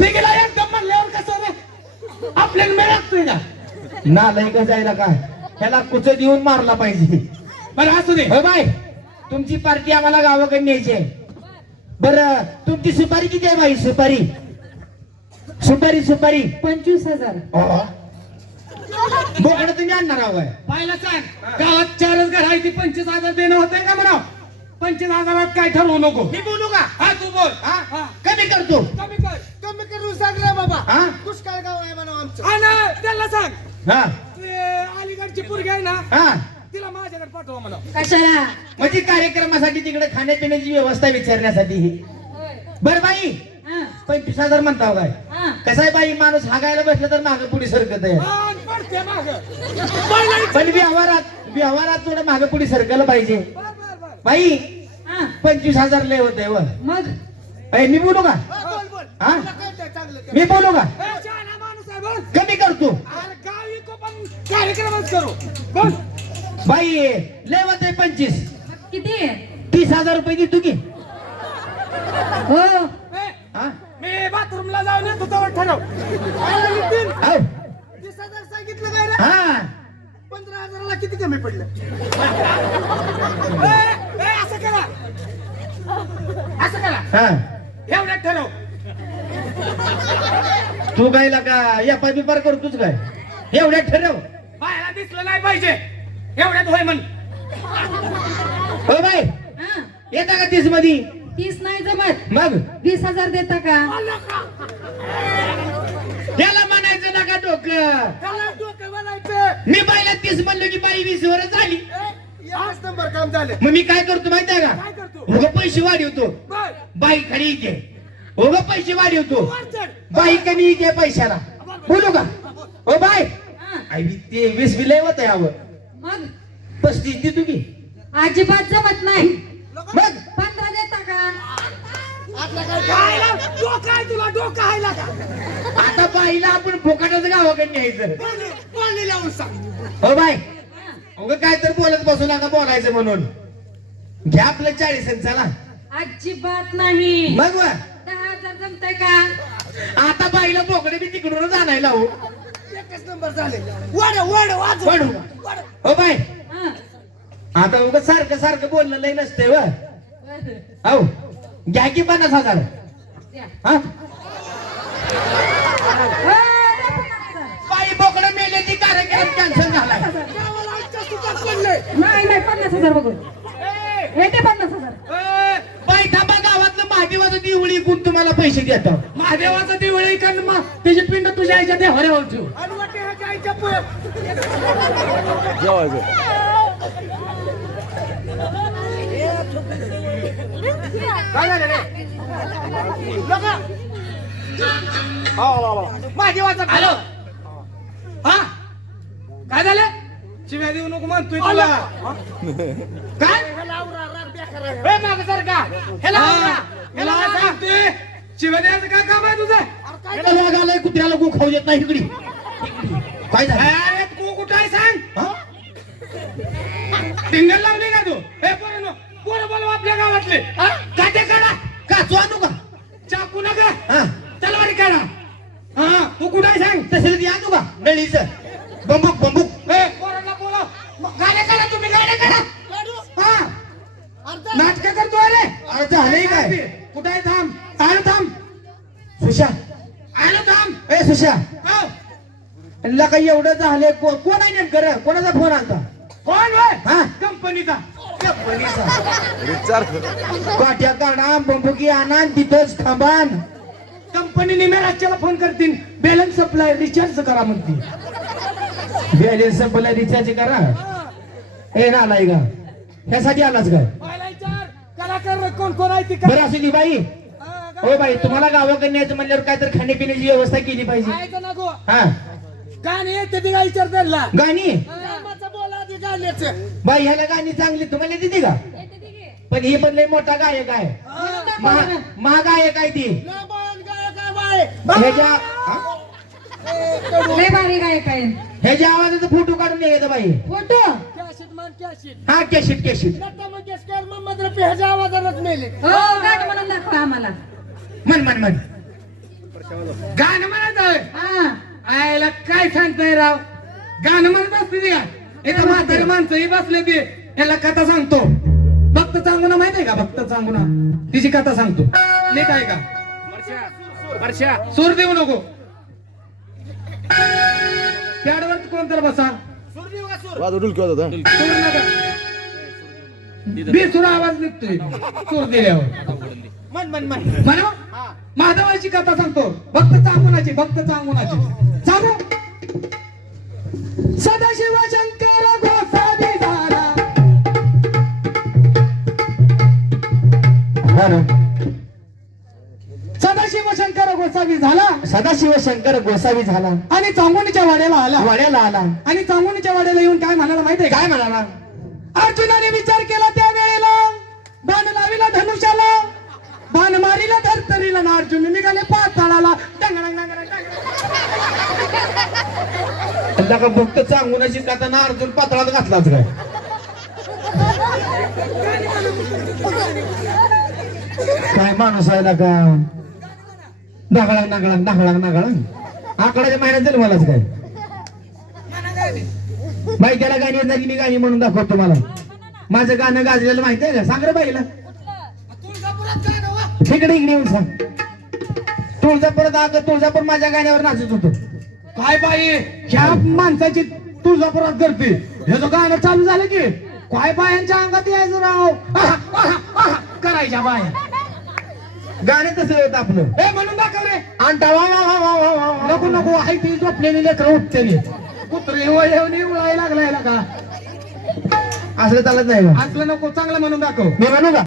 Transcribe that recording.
तिघीला एकदम म्हणल्यावर कसं रे? आपल्याला मिळत का नालाय का जायला काय? ह्याला कुच देऊन मारला पाहिजे? बरं असू दे. हो बाय. तुमची पार्टी आम्हाला गावाकडे न्यायची आहे. बर तुमची सुपारी किती आहे बाई? सुपारी? सुपारी सुपारी. पंचवीस हजार. बोकडं तुम्ही आणणार आहो काय पाहिला सांग. गावात चारच घर आहे ती पंचवीस हजार देणं होतंय का म्हणा पंचवीस हजारात काय ठरवू नको? मी बोलू का? हा तू बोल. हा? हा. कमी करतो कमी कर. कमी करून सांग रे बाबा. हा? दुष्काळ गाव आहे म्हणा आमचं. हा त्याला सांग. हा. ते अलीगडची पोरगी आहे ना हा. तिला माझ्याकडे पाठवा म्हणा कशाला? म्हणजे कार्यक्रमासाठी तिकडे खाण्यापिण्याची व्यवस्था विचारण्यासाठी बर बाई हा, पंचवीस हजार म्हणता काय? हा. कसं आहे बाई माणूस हागायला बसलं तर मागं पुढे सरकत आहे. हा, आणि पडते मागं. पण व्यवहारात व्यवहारात थोडं मागं पुढे सरकलं पाहिजे. बर, बर, बर. बाई हा, पंचवीस हजार लय होत व. मग? मी बोलू का? हा, हा? मी बोलू का? आहे कमी करतो कार्यक्रमच करू. बोल. बाई लय होत आहे पंचवीस. किती? आहे तीस हजार रुपये देतो की. हो. हा? मी बाथरूमला जाऊन येतो तेव्हा ठरव. आव. तीस हजार सांगितलं काय रे? हा. पंधरा हजाराला किती कमी पडलं? असं करा. असं करा. हा. एवढ्यात ठरव. तू काय का? या पाय बिपार करतोच काय एवढ्या ठरव. बायला दिसलं नाही पाहिजे. एवढ्यात होय म्हण. हो बाई हा, येता का तीसमध्ये तीस नाही जमत. मग? वीस हजार देता का? याला म्हणायचं नका डोकं. त्याला डोकं बनायचं मी बाईला तीस म्हणलो की बाई वीस वरच आली एकच नंबर काम झालं. मग मी काय करतो माहिती आहे काय का करतो? उग पैसे वाढवतो. बर. बाई खाली येते उग पैसे वाढवतो. वर चढ. बाई कमी येते पैशाला. बोलू का? ओ बाय हा, आई बी ते वीस बी लय होत यावं मग? पस्तीस दे तुम्ही अजिबात जमत नाही. मग? पंधरा देता का? आपला काय काय लाव? डोकं आहे तुला डोकं आहे लागा आता बाईला आपण फुकटच गावाकडे न्यायचं. पाणी लावून सांग. हो बाय उग काय तर बोलत बसू नका बोलायचं म्हणून. घ्या आपलं चाळीस चला. अजिबात नाही. मग वा. दहा हजार जमतंय का? आता बाईला बोकडे बी तिकडूनच आणायला हो. एकच नंबर झाले. वाढ वाढ वाज वाढू. वाढ हो बाय हा, आता उग सारखं सारखं बोलणं लय नसतंय व. बरं. हो घ्या की पन्नास हजार. द्या. हा? हो, द्या पन्नास हजार. बाई बोकडं मेले ती कार्यक्रम कॅन्सल नाही नाही पन्नास हजार बघून. येते पन्नास हजार. थांबा गावातलं महादेवाचं दिवळी इकून तुम्हाला पैसे देतो. महादेवाचा दिवळी कारण मग. त्याची पिंड तुझ्या आईच्या देवाऱ्यावर ठेव. काय झालं रे? बघा महादेवाचा हॅलो. हा? काय झालं? शिव्या देऊ नको म्हणतोय तुला. हा? काय आवरा. ए माग सर का? ह्याला आवरा. ह्याला सांगते शिव्या द्यायचं काय काम आहे तुझं? अरे काय याला वाघ आलाय कुत्र्याला गो खाऊ देत नाही इकडे. काय झालं? अरे तू कुठं आहे सांग? हा? टिंगल लावली का तू? हे पोरं पोरं बोलव आपल्या गावातले. हा? काटे काढा. का तू आणू का? चाकू नका. हा. तलवारी काढा. हा तू कुठं आहे सांग? तसं ती आणू का? नळीचं बंबूक बंबूक ए पोरांना बोलव गाड्या काढा तुम्ही गाड्या काढा लाडू? हा अर्धा नाटक करतोय रे अरे कुठं? आहे थांब? आलो थांब. सुशा. आलो थांब. ए सुशा. हो. ला काही एवढं झालंय को- कोण आहे नेमकं रे? कोणाचा फोन आलता? कोण होय? हा? कंपनीचा. काट्या काढा बंबुकी आणा आणि तिथंच थांबान कंपनी निम्या राज्याला फोन करतील. बॅलन्स सप्लाय रिचार्ज करा म्हणतील. बॅलेन्स संपला रिचार्ज करा. हे. ना आलाय का ह्यासाठी आलाच काय कोण कोण आहे ती बरं असू दे बाई. हो बाई तुम्हाला गावाकडे न्यायचं म्हणल्यावर काय तर खाण्यापिण्याची व्यवस्था केली पाहिजे. नको? हा. गाणी येते ती गाणी? बोला गाण्याचं. बाई ह्याला गाणी चांगली तुम्हाला देते का? पण ही पण लय मोठा गायक आहे. महा- महागायक आहे ती. बाळ, गायक आहे. ह्याच्या हा? लय भारी ह्याच्या आवाजाचा फोटो काढून यायचा बाई. फोटो. हा कॅशिट कॅशिट तर पेहच्या आवाजानच मेले. हो गाठ म्हणून आम्हाला. मन मन मन. गाणं म्हणत आहे. हा. आयला काय सांगताय राव? गाणं म्हणत असते का एका म्हातारी माणसंही बसले ते. याला कथा सांगतो. भक्त चांगुना माहीत आहे का? भक्त चांगुना. तिची कथा सांगतो. नीट आहे का? सूर देऊ नको. पॅडवर कोण तर बसा सूर नका. बेसूर आवाज निघतोय. सूर दिल्यावर मन मन मन. म्हणा माधवाची कथा सांगतो. भक्त चांगुनाची भक्त चांगुनाची. सांगू सदाशिव शंकर गोसावी झाला हा ना. सदाशिव शंकर गोसावी झाला. सदाशिव शंकर गोसावी झाला. आणि चांगुनीच्या वाड्याला आला. वाड्याला आला. आणि चांगुनीच्या वाड्याला येऊन काय म्हणाला माहितीये काय म्हणाला? अर्जुनाने विचार केला त्या वेळेला बाण लाविला धनुष्याला बाण मारीला धरतरीला ना अर्जुन निघाले पाताळाला. डंगडंग डंगडंग डंगडंग. का भक्त चांगुनाची कथा ना अर्जुन पातळात घातलाच काय? काय माणूस आहे ना का? नागळा नागळा नागळा नागळा आकडाच्या महिन्यात झालं मलाच काय? बाई त्याला गाणी येत नाही की मी गाणी म्हणून दाखवतो तुम्हाला माझं गाणं गाजलेलं माहिती आहे का? सांग रे बाईला. तिकडे इकडे येऊन सांग. तुळजापुरात अगं तुळजापूर माझ्या गाण्यावर नाचत होतो. काय बाई? ह्या माणसाची तुळजापुरात करते हे जो गाणं चालू झालं की काय बायांच्या अंगात यायचं राव? करायच्या बाया. गाणं तसं होतं आपलं. ए म्हणून दाखव रे. आणता वा वा वा वा वा वा वा. नको नको आहे ती झोपलेली लेकरं उठतेली कुत्रे वळवणी उळायला लागलाय का? असलं चालत नाही असलं नको चांगलं म्हणून दाखव. मी म्हणू का?